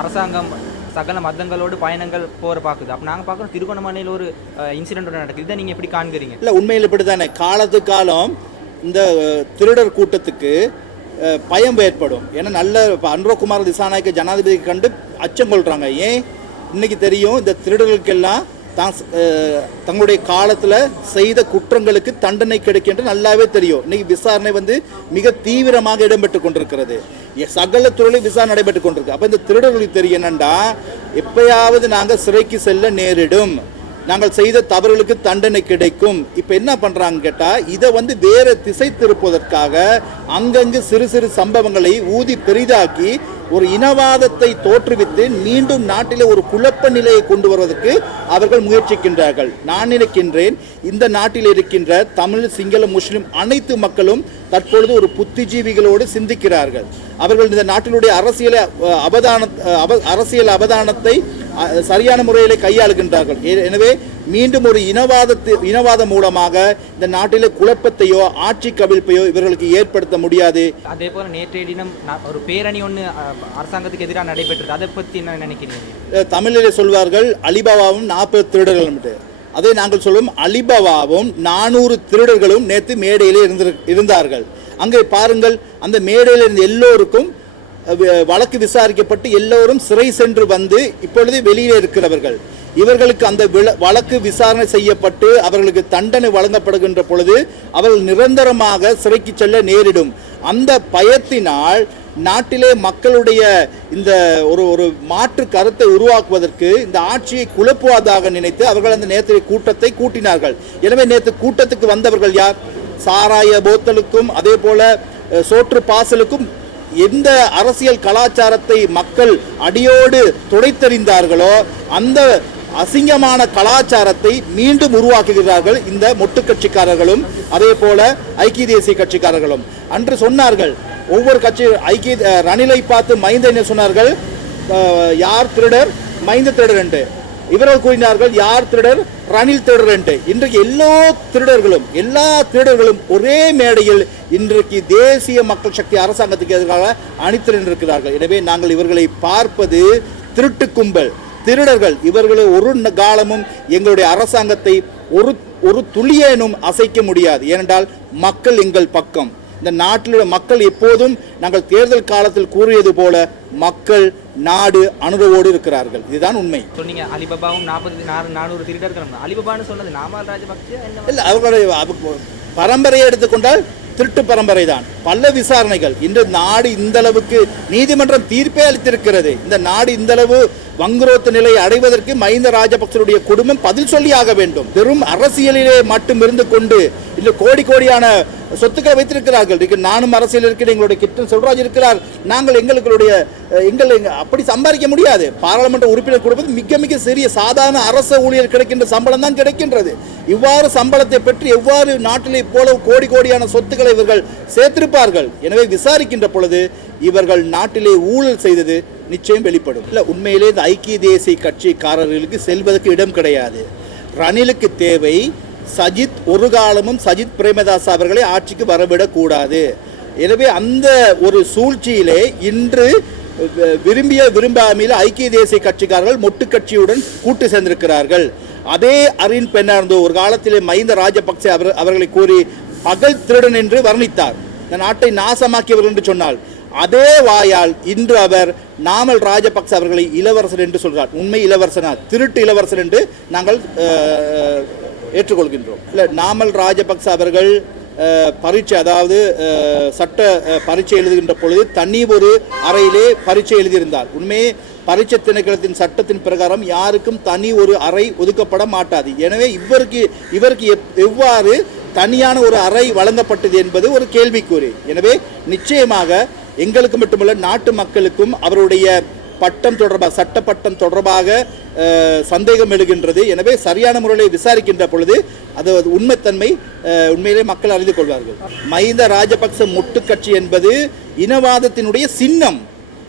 அரசாங்கம் சகல மதங்களோடு பயணங்கள் போகிற பார்க்குது அப்போ நாங்கள் பார்க்குறோம் திருகோணமலையில் ஒரு இன்சிடென்ட் நடக்குது. இதை நீங்கள் எப்படி காண்கிறீங்க? இல்லை உண்மையில் இப்படி தானே காலத்து காலம் இந்த திருடர் கூட்டத்துக்கு பயம் ஏற்படும். ஏன்னா நல்ல இப்போ அன்ரோகுமார் திசாநாயக்க ஜனாதிபதி கண்டு அச்சம் கொள்கிறாங்க ஏன்? இன்னைக்கு தெரியும் இந்த திருடர்களுக்கெல்லாம் தான் தங்களுடைய காலத்தில் செய்த குற்றங்களுக்கு தண்டனை கிடைக்கும் என்று நல்லாவே தெரியும். இன்னைக்கு விசாரணை வந்து மிக தீவிரமாக இடம்பெற்று கொண்டிருக்கிறது. எ- சகல துறையிலும் விசாரணை நடைபெற்று கொண்டிருக்கு. அப்போ இந்த திருடர்களுக்கு தெரியும் என்னண்டா எப்பயாவது நாங்கள் சிறைக்கு செல்ல நேரிடும். நாங்கள் செய்த தவறுகளுக்கு தண்டனை கிடைக்கும். இப்போ என்ன பண்றாங்க கேட்டால் இதை வந்து வேற திசை திருப்புவதற்காக அங்கங்கு சிறு சிறு சம்பவங்களை ஊதி பெரிதாக்கி ஒரு இனவாதத்தை தோற்றுவித்து மீண்டும் நாட்டிலே ஒரு குழப்ப நிலையை கொண்டு வருவதற்கு அவர்கள் முயற்சிக்கின்றார்கள். நான் நினைக்கின்றேன் இந்த நாட்டில் இருக்கின்ற தமிழ் சிங்கள முஸ்லிம் அனைத்து மக்களும் தற்பொழுது ஒரு புத்திஜீவிகளோடு சிந்திக்கிறார்கள். அவர்கள் இந்த நாட்டினுடைய அரசியலை அவதான அவ- அரசியல் அவதானத்தை சரியான முறையில் கையாளுகின்றார்கள். எனவே மீண்டும் ஒரு இனவாதத்து இனவாதம் மூலமாக இந்த நாட்டிலே குழப்பத்தையோ ஆட்சி கவிழ்ப்பையோ இவர்களுக்கு ஏற்படுத்த முடியாது. அதே போல் நேற்றைய தினம் ஒரு பேரணி ஒன்று அரசாங்கத்துக்கு எதிராக நடைபெற்றது அதை பற்றி என்ன நினைக்கிறீங்க? தமிழிலே சொல்வார்கள் அலிபாபாவும் நாற்பது திருடர்களும். அதை நாங்கள் சொல்லும் அலிபாபாவும் நானூறு திருடர்களும் நேற்று மேடையிலே இருந்து இருந்தார்கள். அங்கே பாருங்கள் அந்த மேடையில் இருந்த எல்லோருக்கும் வழக்கு விசாரிக்கப்பட்டு எல்லோரும் சிறை சென்று வந்து இப்பொழுது வெளியே இருக்கிறவர்கள். இவர்களுக்கு அந்த வழக்கு விசாரணை செய்யப்பட்டு அவர்களுக்கு தண்டனை வழங்கப்படுகின்ற பொழுது அவர்கள் நிரந்தரமாக சிறைக்கு செல்ல நேரிடும். அந்த பயத்தினால் நாட்டிலே மக்களுடைய இந்த ஒரு ஒரு மாற்று கருத்தை உருவாக்குவதற்கு இந்த ஆட்சியை குழப்புவதாக நினைத்து அவர்கள் அந்த நேற்று கூட்டத்தை கூட்டினார்கள். எனவே நேற்று கூட்டத்துக்கு வந்தவர்கள் யார்? சாராய போத்தலுக்கும் அதே போல சோற்று பாசலுக்கும் எந்த அரசியல் கலாச்சாரத்தை மக்கள் அடியோடு துடைத்தறிந்தார்களோ அந்த அசிங்கமான கலாச்சாரத்தை மீண்டும் உருவாக்குகிறார்கள் இந்த மொட்டு கட்சிக்காரர்களும் அதே போல ஐக்கிய தேசிய கட்சிக்காரர்களும். அன்று சொன்னார்கள் ஒவ்வொரு கட்சி ஐக்கிய ரணிலை பார்த்து மைந்த என்ன சொன்னார்கள் யார் திருடர்? மைந்த திருடர் என்று. இவர்கள் கூறினார்கள் யார் திருடர்? ரணில் திருடர் என்று. இன்றைக்கு எல்லா திருடர்களும் எல்லா திருடர்களும் ஒரே மேடையில் இன்றைக்கு தேசிய மக்கள் சக்தி அரசாங்கத்துக்கு எதிராக அணித்திருந்திருக்கிறார்கள் எனவே நாங்கள் இவர்களை பார்ப்பது திருட்டு கும்பல். திருடர்கள் இவர்களை ஒரு காலமும் எங்களுடைய அரசாங்கத்தை ஒரு ஒரு துளியேனும் அசைக்க முடியாது. ஏனென்றால் மக்கள் எங்கள் பக்கம். இந்த நாட்டில் உள்ள மக்கள் எப்போதும் நாங்கள் தேர்தல் காலத்தில் கூறியது போல மக்கள் நாடு அனுரவோடு இருக்கிறார்கள். இதுதான் உண்மை. சொன்னீங்க அலிபாபாவும் நாற்பது நானூறு திருடர்கள் அலிபாபான்னு சொன்னது நாமல் ராஜபக்சே என்ன இல்லை அவர்களுடைய அவ- பரம்பரையை எடுத்துக்கொண்டால் திருட்டு பரம்பரை தான். பல விசாரணைகள். இன்று நாடு இந்த அளவுக்கு நீதிமன்றம் தீர்ப்பே அளித்திருக்கிறது. இந்த நாடு இந்த அளவு வங்குரோத்து நிலையை அடைவதற்கு மஹிந்த ராஜபக்சருடைய குடும்பம் பதில் சொல்லியாக வேண்டும். வெறும் அரசியலிலே மட்டும் இருந்து கொண்டு இல்லை கோடி கோடியான சொத்துக்களை வைத்திருக்கிறார்கள். நானும் அரசியல் இருக்கிறேன் எங்களுடைய கிட்டன் செல்வராஜ் இருக்கிறார். நாங்கள் எங்களுடைய எங்கள் அப்படி சம்பாதிக்க முடியாது. பாராளுமன்ற உறுப்பினர் கொடுப்பது மிக மிக சிறிய சாதாரண அரச ஊழியர் கிடைக்கின்ற சம்பளம் தான் கிடைக்கின்றது. இவ்வாறு சம்பளத்தை பெற்று எவ்வாறு நாட்டிலே போல கோடி கோடியான சொத்துக்களை இவர்கள் சேர்த்திருப்பார்கள்? எனவே விசாரிக்கின்ற பொழுது இவர்கள் நாட்டிலே ஊழல் செய்தது நிச்சயம் வெளிப்படும். இல்லை உண்மையிலே இந்த ஐக்கிய தேசிய கட்சிக்காரர்களுக்கு செல்வதற்கு இடம் கிடையாது. ரணிலுக்கு தேவை சஜித் ஒரு காலமும் சஜித் பிரேமதாஸ் அவர்களை ஆட்சிக்கு வரவிடக்கூடாது. எனவே அந்த ஒரு சூழ்ச்சியிலே இன்று விரும்பிய விரும்பாமையில் ஐக்கிய தேசிய கட்சிக்காரர்கள் மொட்டு கட்சியுடன் கூட்டு சேர்ந்திருக்கிறார்கள். அதே அரின் பெண்ணார்ந்து ஒரு காலத்திலே மஹிந்த ராஜபக்சே அவர் அவர்களை கூறி பகல் திருடன் என்று வர்ணித்தார். இந்த நாட்டை நாசமாக்கியவர் என்று சொன்னால் அதே வாயால் இன்று அவர் நாமல் ராஜபக்ச அவர்களை இளவரசர் என்று சொல்கிறார். உண்மை இளவரசனா? திருட்டு இளவரசர் என்று நாங்கள் ஏற்றுக்கொள்கின்றோம். இல்லை நாமல் ராஜபக்ச அவர்கள் பரீட்சை அதாவது சட்ட பரீட்சை எழுதுகின்ற பொழுது தனி ஒரு அறையிலே பரீட்சை எழுதியிருந்தார். உண்மையே பரீட்சை திணைக்களத்தின் சட்டத்தின் பிரகாரம் யாருக்கும் தனி ஒரு அறை ஒதுக்கப்பட மாட்டாது. எனவே இவருக்கு இவருக்கு எப்- எவ்வாறு தனியான ஒரு அறை வழங்கப்பட்டது என்பது ஒரு கேள்விக்குறி. எனவே நிச்சயமாக எங்களுக்கு மட்டுமல்ல நாட்டு மக்களுக்கும் அவருடைய பட்டம் தொடர்பாக சட்ட பட்டம் தொடர்பாக சந்தேகம் எழுகின்றது. எனவே சரியான முறையில் விசாரிக்கின்ற பொழுது அது உண்மைத்தன்மை உண்மையிலே மக்கள் அறிந்து கொள்வார்கள். மஹிந்த ராஜபக்ச முட்டு கட்சி என்பது இனவாதத்தினுடைய சின்னம்.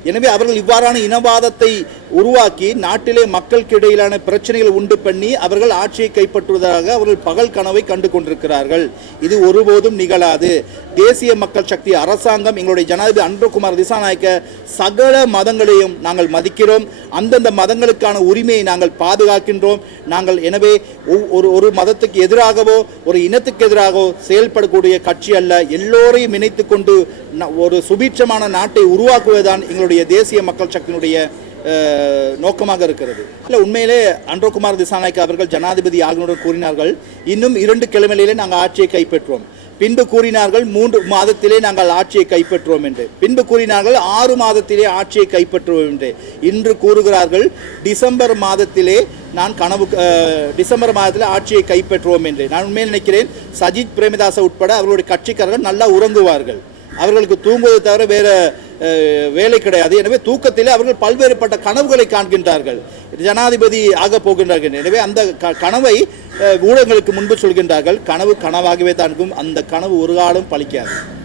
எனவே அவர்கள் இவ்வாறான இனவாதத்தை உருவாக்கி நாட்டிலே மக்களுக்கு இடையிலான பிரச்சனைகள் உண்டு பண்ணி அவர்கள் ஆட்சியை கைப்பற்றுவதாக அவர்கள் பகல் கனவை கண்டு கொண்டிருக்கிறார்கள். இது ஒருபோதும் நிகழாது. தேசிய மக்கள் சக்தி அரசாங்கம் எங்களுடைய ஜனாதிபதி அன்புகுமார் திசாநாயக்க சகல மதங்களையும் நாங்கள் மதிக்கிறோம். அந்தந்த மதங்களுக்கான உரிமையை நாங்கள் பாதுகாக்கின்றோம். நாங்கள் எனவே ஒரு ஒரு மதத்துக்கு எதிராகவோ ஒரு இனத்துக்கு எதிராகவோ செயல்படக்கூடிய கட்சி அல்ல. எல்லோரையும் இணைத்து கொண்டு ந- ஒரு சுபீட்சமான நாட்டை உருவாக்குவதுதான் எங்களுடைய தேசிய மக்கள் சக்தியினுடைய நோக்கமாக இருக்கிறது. இல்லை உண்மையிலே அன்றோகுமார் திசாநாயக் அவர்கள் ஜனாதிபதி ஆளுநர் கூறினார்கள். இன்னும் இரண்டு கிழமையிலே நாங்கள் ஆட்சியை கைப்பற்றுவோம். பின்பு கூறினார்கள் மூன்று மாதத்திலே நாங்கள் ஆட்சியை கைப்பற்றுவோம் என்று. பின்பு கூறினார்கள் ஆறு மாதத்திலே ஆட்சியை கைப்பற்றுவோம் என்று. இன்று கூறுகிறார்கள் டிசம்பர் மாதத்திலே நான் கனவு டிசம்பர் மாதத்தில் ஆட்சியை கைப்பற்றுவோம் என்று. நான் உண்மையில் நினைக்கிறேன் சஜித் பிரேமதாச உட்பட அவர்களுடைய கட்சிக்காரர்கள் நல்லா உறங்குவார்கள். அவர்களுக்கு தூங்குவதை தவிர வேறு வேலை கிடையாது. எனவே தூக்கத்திலே அவர்கள் பல்வேறுபட்ட கனவுகளை காண்கின்றார்கள். ஜனாதிபதி ஆக போகின்றார்கள். எனவே அந்த க- கனவை ஊடகங்களுக்கு முன்பு சொல்கின்றார்கள். கனவு கனவாகவே தான் இருக்கும். அந்த கனவு ஒரு காலம் பழிக்காது.